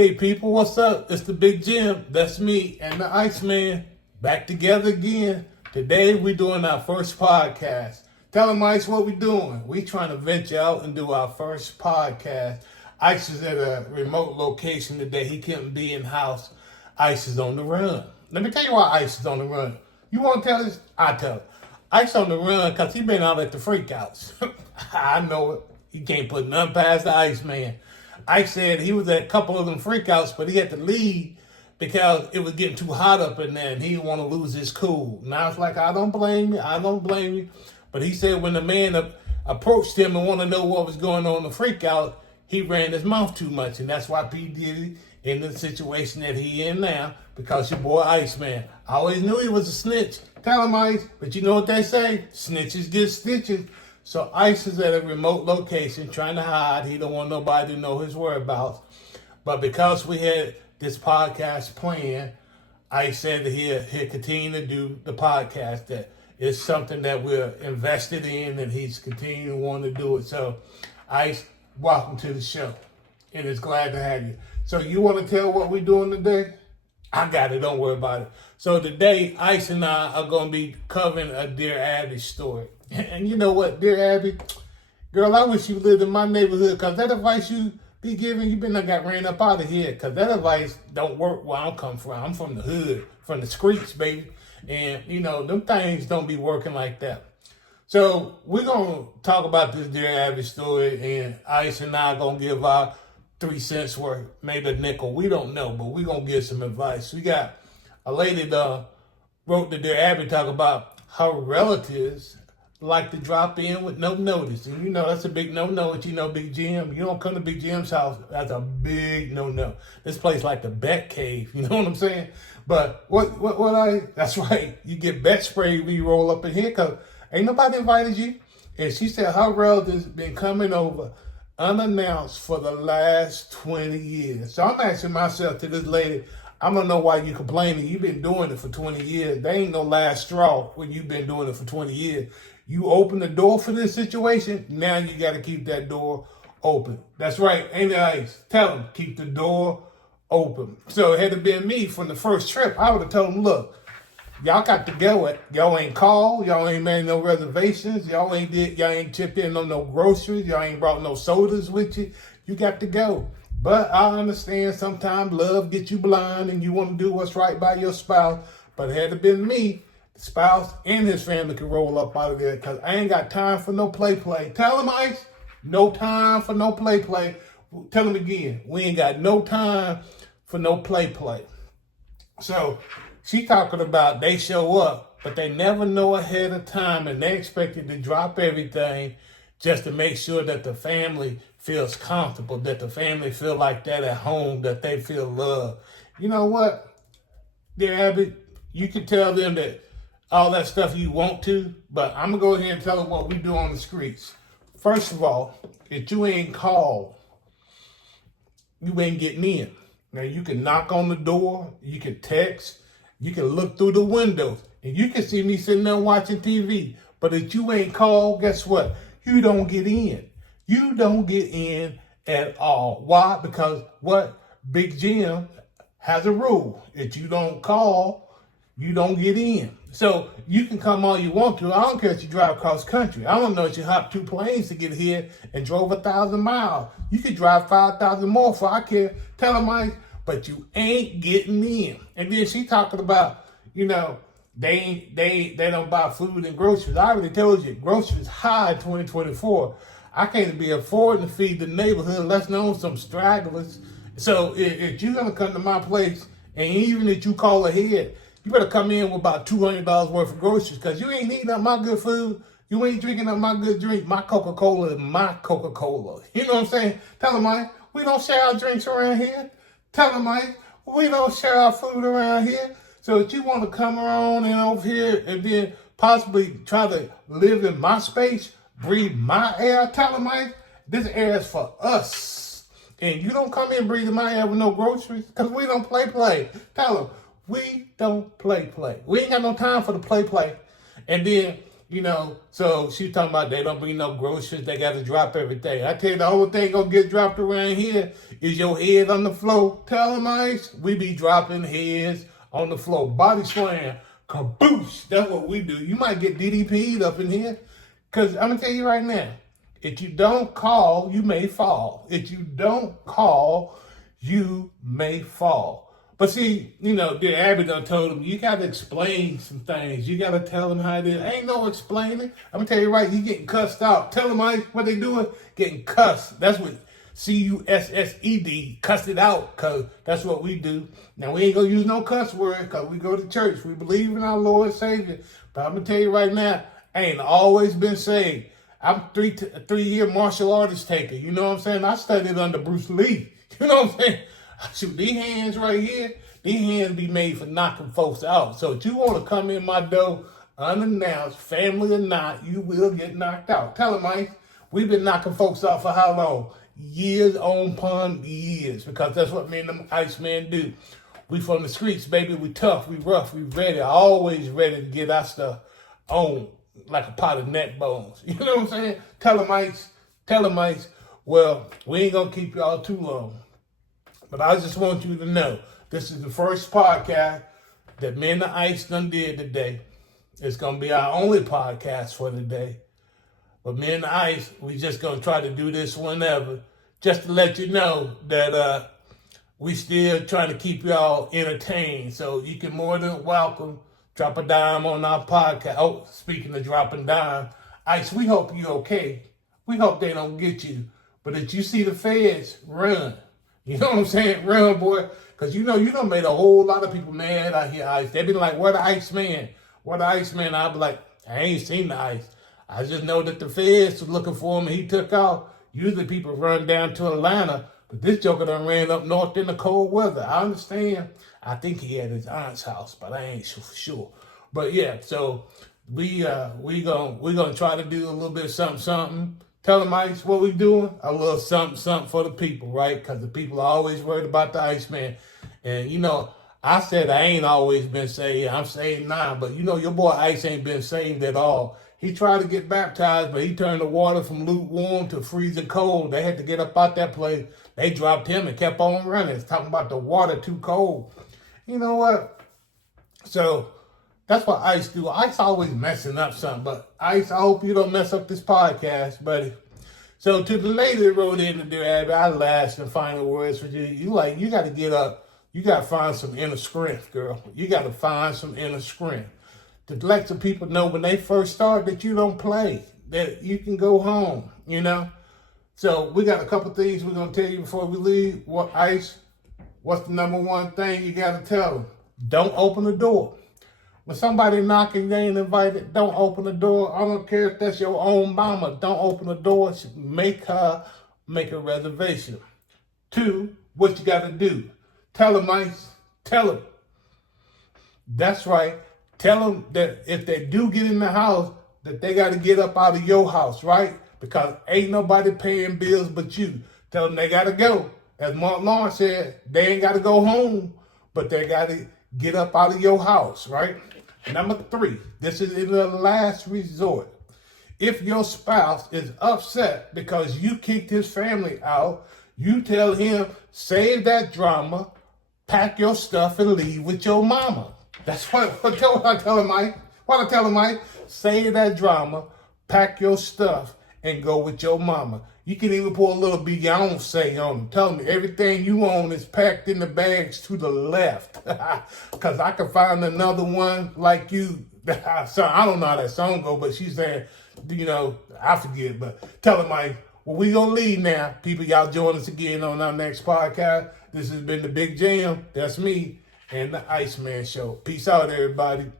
Hey people, what's up? It's the Big Jimm. That's me and the Iceman back together again. Today we're doing our first podcast. Tell them, Ice, what we doing. We trying to venture out and do our first podcast. Ice is at a remote location today. He couldn't be in house. Ice is on the run. Let me tell you why Ice is on the run. You want to tell us? I tell it. Ice on the run because he been out at the freakouts. I know it. He can't put none past the Iceman. Ice said he was at a couple of them freakouts, but he had to leave because it was getting too hot up in there and he didn't want to lose his cool. And I was like, I don't blame you. But he said when the man approached him and wanted to know what was going on in the freakout, he ran his mouth too much. And that's why P. Diddy in the situation that he in now, because your boy Iceman. I always knew he was a snitch. Tell him, Ice. But you know what they say? Snitches get stitches. So Ice is at a remote location trying to hide. He don't want nobody to know his whereabouts. But because we had this podcast planned, Ice said that he'll continue to do the podcast. That it's something that we're invested in and he's continuing to want to do it. So Ice, welcome to the show. And it's glad to have you. So you want to tell what we're doing today? I got it. Don't worry about it. So today, Ice and I are going to be covering a Dear Abby story. And you know what, Dear Abby? Girl, I wish you lived in my neighborhood because that advice you be giving, you been done got ran up out of here because that advice don't work where I'm come from. I'm from the hood, from the streets, baby. And, you know, them things don't be working like that. So we're going to talk about this Dear Abby story, and Ice and I are going to give our 3 cents worth, maybe a nickel. We don't know, but we're going to give some advice. We got a lady that wrote to Dear Abby talk about her relatives like to drop in with no notice. And you know, that's a big no-no. But you know, Big Jimm, you don't come to Big Jimm's house, that's a big no-no. This place like the Bet Cave, you know what I'm saying? But that's right, you get bet spray when you roll up in here because ain't nobody invited you. And she said her relatives been coming over unannounced for the last 20 years. So I'm asking myself to this lady, I don't know why you complaining. You've been doing it for 20 years. There ain't no last straw when you've been doing it for 20 years. You open the door for this situation, now you got to keep that door open. That's right, ain't it, Ice? Tell them, keep the door open. So it had to been me from the first trip. I would have told them, look, y'all got to go. Y'all ain't called. Y'all ain't made no reservations. Y'all ain't chipped in on no groceries. Y'all ain't brought no sodas with you. You got to go. But I understand sometimes love gets you blind and you want to do what's right by your spouse. But it had to been me. The spouse and his family could roll up out of there because I ain't got time for no play. Tell him, Ice, no time for no play. Tell him again, we ain't got no time for no play. So she talking about they show up, but they never know ahead of time and they expected to drop everything just to make sure that the family feels comfortable, that the family feel like that at home, that they feel loved. You know what, Dear Abby, you can tell them that all that stuff you want to, but I'm going to go ahead and tell them what we do on the streets. First of all, if you ain't called, you ain't getting in. Now, you can knock on the door, you can text, you can look through the windows, and you can see me sitting there watching TV. But if you ain't called, guess what? You don't get in. You don't get in at all. Why? Because what? Big Jimm has a rule. If you don't call, you don't get in. So you can come all you want to. I don't care if you drive across country. I don't know if you hopped 2 planes to get here and drove 1,000 miles. You could drive 5,000 more for I care. Tell them, Mike, but you ain't getting in. And then she talking about, you know, they don't buy food and groceries. I already told you, groceries high 2024. I can't be affording to feed the neighborhood, let's know some stragglers. So if you're gonna come to my place, and even if you call ahead, you better come in with about $200 worth of groceries because you ain't eating up my good food. You ain't drinking up my good drink. My Coca-Cola is my Coca-Cola. You know what I'm saying? Tell them, Mike, we don't share our drinks around here. Tell them, Mike, we don't share our food around here. So if you want to come around and over here and then possibly try to live in my space, breathe my air, tell them, Mike, this air is for us. And you don't come in breathing my air with no groceries because we don't play. Tell them, we don't play. We ain't got no time for the play. And then So she was talking about they don't bring no groceries, they got to drop everything. I tell you, the only thing gonna get dropped around here is your head on the floor. Tell them, Ice, we be dropping heads on the floor. Body slam, kaboosh, that's what we do. You might get DDP'd up in here, because I'm gonna tell you right now, if you don't call, you may fall. If you don't call, you may fall. But see, the Abby done told him, you got to explain some things. You got to tell them how it is. Ain't no explaining. I'm going to tell you right, you getting cussed out. Tell them what they doing, getting cussed. That's what cussed, cussed it out, because that's what we do. Now, we ain't going to use no cuss word because we go to church. We believe in our Lord and Savior. But I'm going to tell you right now, I ain't always been saved. I'm a three-year martial artist taker. You know what I'm saying? I studied under Bruce Lee. You know what I'm saying? Shoot, these hands right here, these hands be made for knocking folks out. So if you want to come in my door unannounced, family or not, you will get knocked out. Tell them, Mike, we've been knocking folks out for how long? Years upon years, because that's what me and them Iceman do. We from the streets, baby. We tough, we rough, we ready, always ready to get our stuff on like a pot of neck bones. You know what I'm saying? Tell them, Ice, well, we ain't going to keep y'all too long. But I just want you to know, this is the first podcast that me and the Ice done did today. It's going to be our only podcast for today. But me and the Ice, we just going to try to do this whenever, just to let you know that we still trying to keep y'all entertained. So you can more than welcome, drop a dime on our podcast. Oh, speaking of dropping dime, Ice, we hope you okay. We hope they don't get you. But if you see the feds, run. You know what I'm saying? Run, boy. Because you done made a whole lot of people mad out here, Ice. They be like, where the Iceman? Where the Iceman? I'll be like, I ain't seen the Ice. I just know that the feds was looking for him and he took off. Usually people run down to Atlanta, but this joker done ran up north in the cold weather. I understand. I think he had his aunt's house, but I ain't for sure. But yeah, so we gonna try to do a little bit of something. Tell them, Ice, what we doing? A little something for the people, right? Because the people are always worried about the Iceman. And, I said I ain't always been saved. I'm saved now. But, your boy Ice ain't been saved at all. He tried to get baptized, but he turned the water from lukewarm to freezing cold. They had to get up out that place. They dropped him and kept on running. It's talking about the water too cold. You know what? So that's what Ice do. Ice always messing up something. But Ice, I hope you don't mess up this podcast, buddy. So to the lady that wrote in to do Abby, our last and final words for you. You got to get up. You got to find some inner strength, girl. You got to find some inner strength. To let the people know when they first start that you don't play, that you can go home, So we got a couple things we're going to tell you before we leave. Ice, what's the number one thing you got to tell them? Don't open the door. When somebody knocking, they ain't invited, don't open the door. I don't care if that's your own mama. Don't open the door. Make a reservation. 2, what you got to do? Tell them, Ice. Tell them. That's right. Tell them that if they do get in the house, that they got to get up out of your house, right? Because ain't nobody paying bills but you. Tell them they got to go. As Mark Lawrence said, they ain't got to go home, but they got to get up out of your house, right? Number 3, this is in the last resort. If your spouse is upset because you kicked his family out, you tell him, save that drama, pack your stuff and leave with your mama. That's what I tell him, Mike. What I tell him, Mike, save that drama, pack your stuff and go with your mama. You can even put a little Beyonce on them. Tell them everything you own is packed in the bags to the left. Because I can find another one like you. So I don't know how that song go, but she's saying, I forget. But tell them, Mike, well, we going to leave now. People, y'all join us again on our next podcast. This has been the Big Jimm. That's me and the Iceman Show. Peace out, everybody.